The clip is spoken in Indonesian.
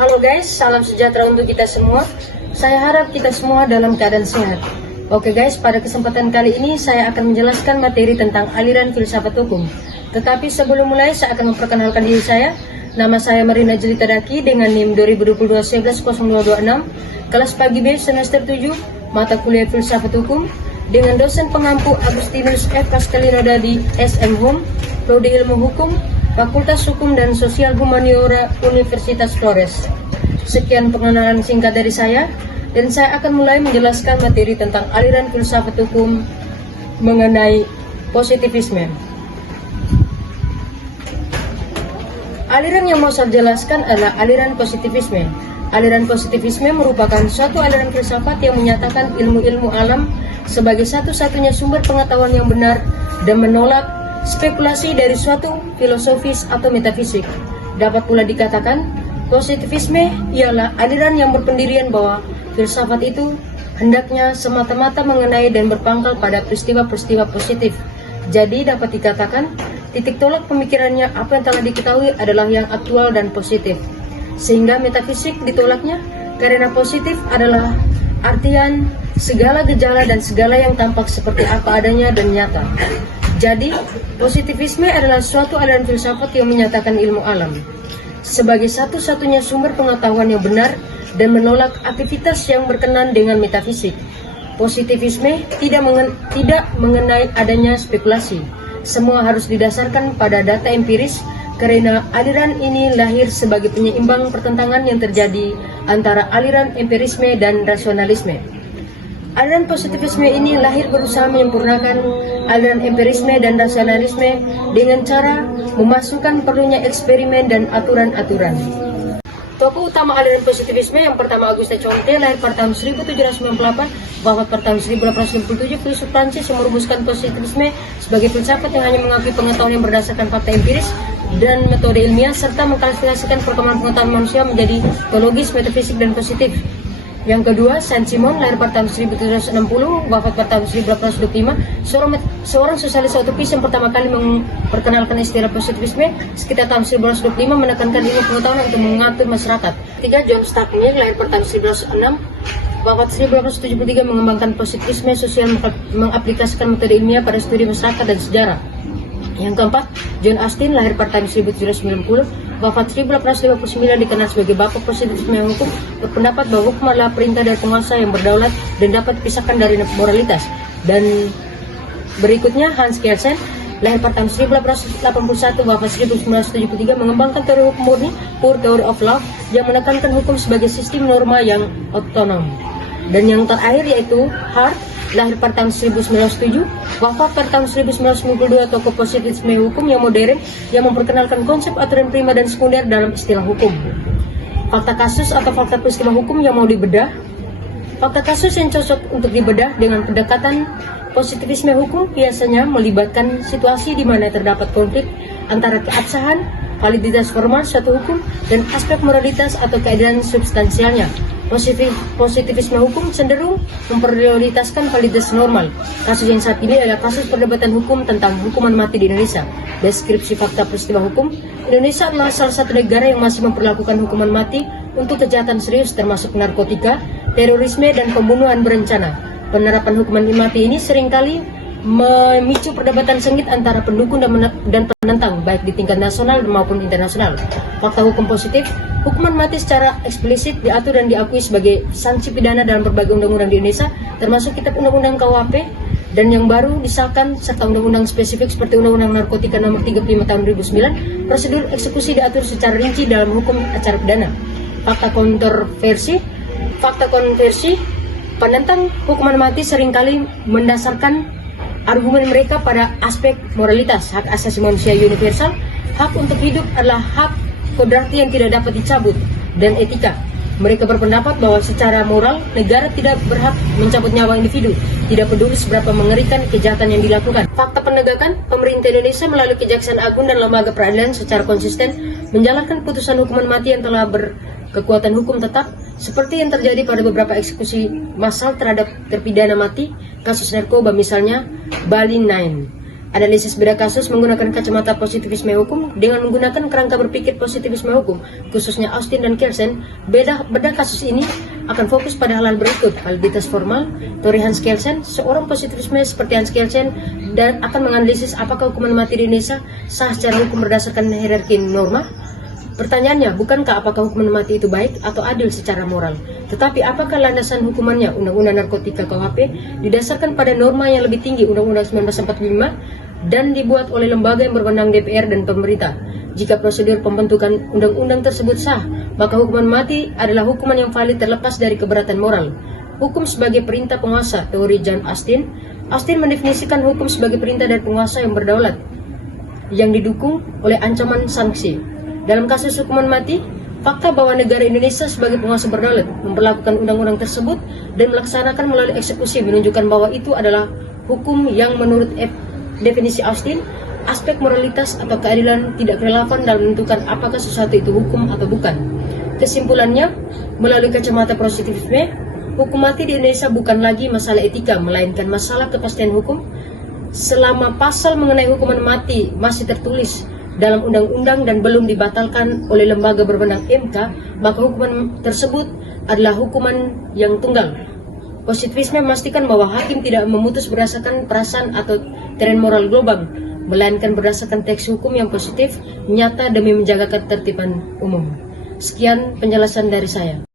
Halo guys, salam sejahtera untuk kita semua. Saya harap kita semua dalam keadaan sehat. Oke guys, pada kesempatan kali ini saya akan menjelaskan materi tentang aliran filsafat hukum. Tetapi sebelum mulai saya akan memperkenalkan diri saya. Nama saya Marina Jelita Daki dengan NIM 2022-11-0226, kelas pagi B semester 7, mata kuliah filsafat hukum, dengan dosen pengampu Agustinus F. Castellinoda di SM Hum, Prodi Ilmu Hukum, Fakultas Hukum dan Sosial Humaniora Universitas Flores. Sekian pengenalan singkat dari saya, dan saya akan mulai menjelaskan materi tentang aliran filsafat hukum mengenai positivisme. Aliran yang mau saya jelaskan adalah aliran positivisme. Aliran positivisme merupakan suatu aliran filsafat yang menyatakan ilmu-ilmu alam sebagai satu-satunya sumber pengetahuan yang benar dan menolak spekulasi dari suatu filosofis atau metafisik. Dapat pula dikatakan, positivisme ialah aliran yang berpendirian bahwa filsafat itu hendaknya semata-mata mengenai dan berpangkal pada peristiwa-peristiwa positif. Jadi dapat dikatakan, titik tolak pemikirannya apa yang telah diketahui adalah yang aktual dan positif. Sehingga metafisik ditolaknya karena positif adalah artian segala gejala dan segala yang tampak seperti apa adanya dan nyata. Jadi, positivisme adalah suatu aliran filsafat yang menyatakan ilmu alam sebagai satu-satunya sumber pengetahuan yang benar dan menolak aktivitas yang berkenan dengan metafisik. Positivisme tidak mengenai adanya spekulasi. Semua harus didasarkan pada data empiris karena aliran ini lahir sebagai penyeimbang pertentangan yang terjadi antara aliran empirisme dan rasionalisme. Aliran positivisme ini lahir berusaha menyempurnakan aliran empirisme dan rasionalisme dengan cara memasukkan perlunya eksperimen dan aturan-aturan. Tokoh utama aliran positivisme yang pertama Auguste Comte, lahir pada tahun 1798, wafat pada tahun 1857, filsuf Prancis yang merumuskan positivisme sebagai filsafat yang hanya mengakui pengetahuan yang berdasarkan fakta empiris dan metode ilmiah serta mengklasifikasikan perkembangan pengetahuan manusia menjadi teologis, metafisik, dan positif. Yang kedua, Saint-Simon, lahir pada tahun 1760, wafat pada tahun 1825, seorang sosialis utopis yang pertama kali memperkenalkan istilah positivisme sekitar tahun 1825, menekankan ilmu pengetahuan untuk mengatur masyarakat. Ketiga, John Stuart Mill, lahir pada tahun 1906, wafat 1873, mengembangkan positivisme sosial, mengaplikasikan metode ilmiah pada studi masyarakat dan sejarah. Yang keempat, John Austin, lahir pada tahun 1790, wafat 1859, dikenal sebagai bapak positivisme yang hukum, berpendapat bahwa hukum adalah perintah dari penguasa yang berdaulat dan dapat dipisahkan dari moralitas. Dan berikutnya, Hans Kelsen, lahir pada tahun 1881, wafat 1973, mengembangkan teori hukum murni, pure theory of law, yang menekankan hukum sebagai sistem norma yang otonom. Dan yang terakhir yaitu Hart, lahir pada tahun 1907, wafat pada tahun 1992, tokoh positivisme hukum yang modern yang memperkenalkan konsep aturan prima dan sekunder dalam istilah hukum. Fakta kasus atau fakta peristiwa hukum yang mau dibedah. Fakta kasus yang cocok untuk dibedah dengan pendekatan positivisme hukum biasanya melibatkan situasi di mana terdapat konflik antara keabsahan, validitas formal suatu hukum, dan aspek moralitas atau keadilan substansialnya. Positivisme hukum cenderung memprioritaskan validitas normal. Kasus yang saat ini adalah kasus perdebatan hukum tentang hukuman mati di Indonesia. Deskripsi fakta peristiwa hukum. Indonesia adalah salah satu negara yang masih memperlakukan hukuman mati untuk kejahatan serius termasuk narkotika, terorisme, dan pembunuhan berencana. Penerapan hukuman mati ini seringkali memicu perdebatan sengit antara pendukung dan penentang, baik di tingkat nasional maupun internasional. Fakta hukum positif, hukuman mati secara eksplisit diatur dan diakui sebagai sanksi pidana dalam berbagai undang-undang di Indonesia, termasuk Kitab Undang-Undang KUHP dan yang baru disahkan, serta undang-undang spesifik seperti Undang-Undang Narkotika Nomor 35 Tahun 2009. Prosedur eksekusi diatur secara rinci dalam hukum acara pidana. Fakta kontroversi, penentang hukuman mati seringkali mendasarkan argumen mereka pada aspek moralitas. Hak asasi manusia universal, hak untuk hidup adalah hak kodrati yang tidak dapat dicabut, dan etika. Mereka berpendapat bahwa secara moral, negara tidak berhak mencabut nyawa individu, tidak peduli seberapa mengerikan kejahatan yang dilakukan. Fakta penegakan, pemerintah Indonesia melalui Kejaksaan Agung dan lembaga peradilan secara konsisten menjalankan putusan hukuman mati yang telah berkekuatan hukum tetap, seperti yang terjadi pada beberapa eksekusi massal terhadap terpidana mati, kasus narkoba misalnya, Bali 9. Analisis beda kasus menggunakan kacamata positivisme hukum dengan menggunakan kerangka berpikir positivisme hukum, khususnya Austin dan Kelsen. Beda kasus ini akan fokus pada hal-hal berikut: validitas formal. Teori Hans Kelsen, seorang positivisme seperti Hans Kelsen, dan akan menganalisis apakah hukuman mati di Indonesia sah secara hukum berdasarkan hierarki norma. Pertanyaannya, bukankah apakah hukuman mati itu baik atau adil secara moral? Tetapi apakah landasan hukumannya, Undang-Undang Narkotika KUHP, didasarkan pada norma yang lebih tinggi, Undang-Undang 1945, dan dibuat oleh lembaga yang berwenang DPR dan pemerintah? Jika prosedur pembentukan undang-undang tersebut sah, maka hukuman mati adalah hukuman yang valid terlepas dari keberatan moral. Hukum sebagai perintah penguasa, teori John Austin. Austin mendefinisikan hukum sebagai perintah dari penguasa yang berdaulat, yang didukung oleh ancaman sanksi. Dalam kasus hukuman mati, fakta bahwa negara Indonesia sebagai penguasa berdaulat memperlakukan undang-undang tersebut dan melaksanakan melalui eksekusi menunjukkan bahwa itu adalah hukum yang menurut definisi Austin, aspek moralitas atau keadilan tidak relevan dalam menentukan apakah sesuatu itu hukum atau bukan. Kesimpulannya, melalui kacamata positivisme, hukum mati di Indonesia bukan lagi masalah etika, melainkan masalah kepastian hukum. Selama pasal mengenai hukuman mati masih tertulis dalam undang-undang dan belum dibatalkan oleh lembaga berwenang MK, maka hukuman tersebut adalah hukuman yang tunggal. Positivisme memastikan bahwa hakim tidak memutus berdasarkan perasaan atau tren moral global, melainkan berdasarkan teks hukum yang positif, nyata demi menjaga ketertiban umum. Sekian penjelasan dari saya.